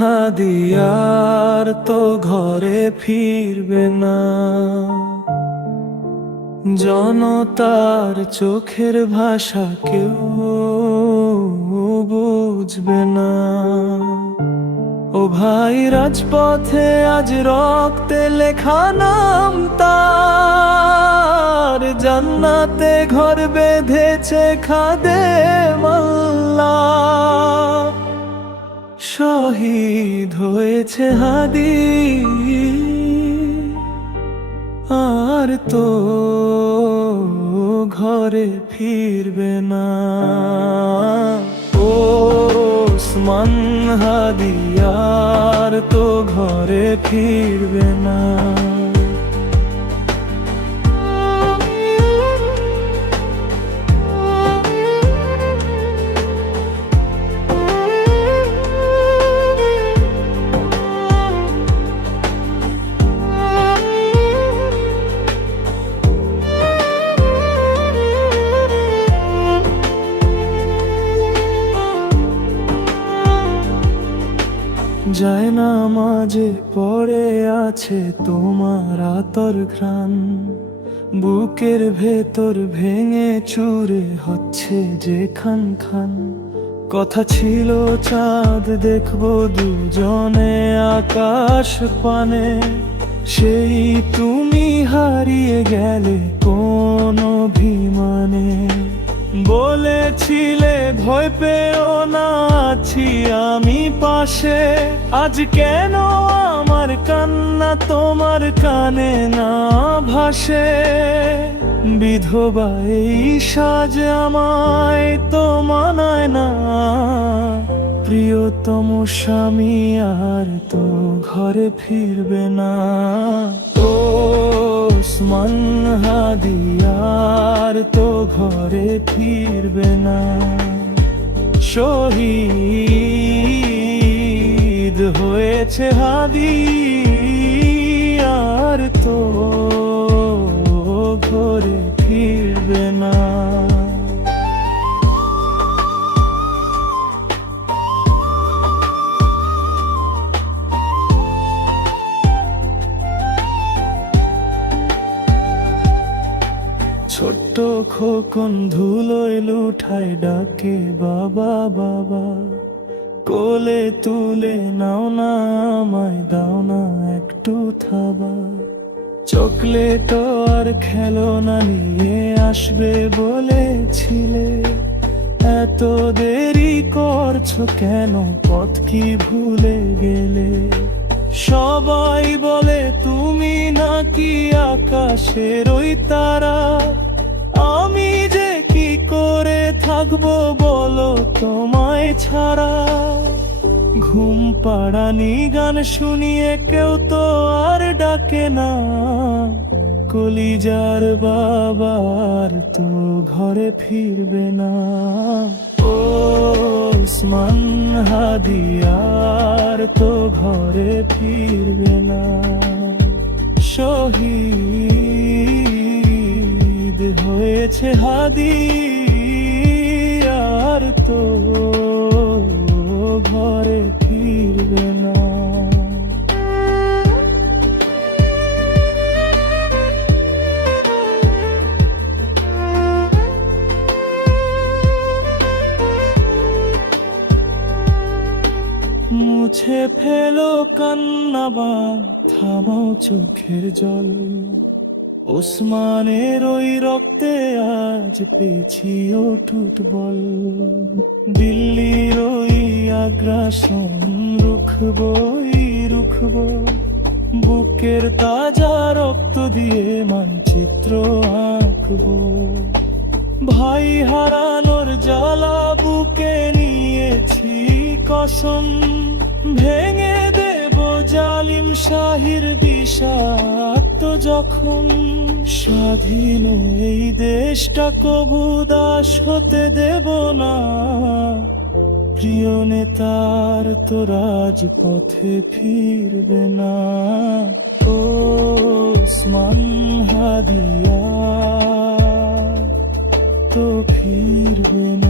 হাদিয়ার তো ঘরে ফিরবে না। জনতার চোখের ভাষা কেউ বুঝবে না। ও ভাই, রাজপথে আজ রক্তে লেখা নাম তার। জান্নাতে ঘর বেঁধেছে খাদে মাল্লা। শহীদ হয়েছে হাদি আর তো ঘরে ফিরবে না। ও ওসমান হাদি, আর তো ঘরে ফিরবে না। যায় না মাঝে, পড়ে আছে তোমার আতর ঘ্রাণ। বুকের ভেতর ভেঙে চুরে হচ্ছে যে খান খান। কথা ছিল চাঁদ, দেখব দুজনে আকাশ পানে। সেই তুমি হারিয়ে গেলে কোন অভিমানে। বলেছিলে, ভয় পেও না, আছি আমি পাশে। আজ কেন আমার কান্না তোমার কানে না ভাসে? বিধবা, এই সাজ আমায় তো মানায় না প্রিয়তম স্বামী আর তো ঘরে ফিরবে না। ওসমান হাদিয়ার তো ঘরে ফিরবে না। শহীদ হয়েছে হাদি আর তো ঘরে ফিরবে না। খোকন ধুলোয় লুঠায় ডাকে বাবা বাবা? কোলে তুলে নাও না আমায়, দাও না একটু থাবা। চকলেট আর খেলনা নিয়ে আসবে বলেছিলে। এত দেরি করছ কেন? পথ কি ভুলে গেলে? সবাই বলে, তুমি নাকি আকাশের ওই তারা? থাকব বলো তোমায় ছাড়া। ঘুম পাড়ানি গান শুনিয়ে কেউ তো আর ডাকে না। কলিজার বাবার তো ঘরে ফিরবে না। ও ওসমান হাদিয়ার তো ঘরে ফিরবে না। শহীদ হয়েছে হাদি ঘরে ফিরবে না। মুছে ফেলো কান্নাবা থামাও চোখের জল। ওসমানের ওই রক্তে আজ পেছি ওঠুট বল। দিল্লির ওই আগ্রাসন রুখবই রুখব। বুকের তাজা রক্ত দিয়ে মানচিত্র আঁকবো। ভাই হারানোর জ্বালা বুকে নিয়েছি কসম। ভেঙে দেব জালিম শাহির বিষাক্ত যখন স্বাধীন এই দেশটা কবু দাস হতে দেব না। প্রিয় নেতার তো রাজপথে ফিরবে না। ও ওসমান হাদিয়া, তো ফিরবে না।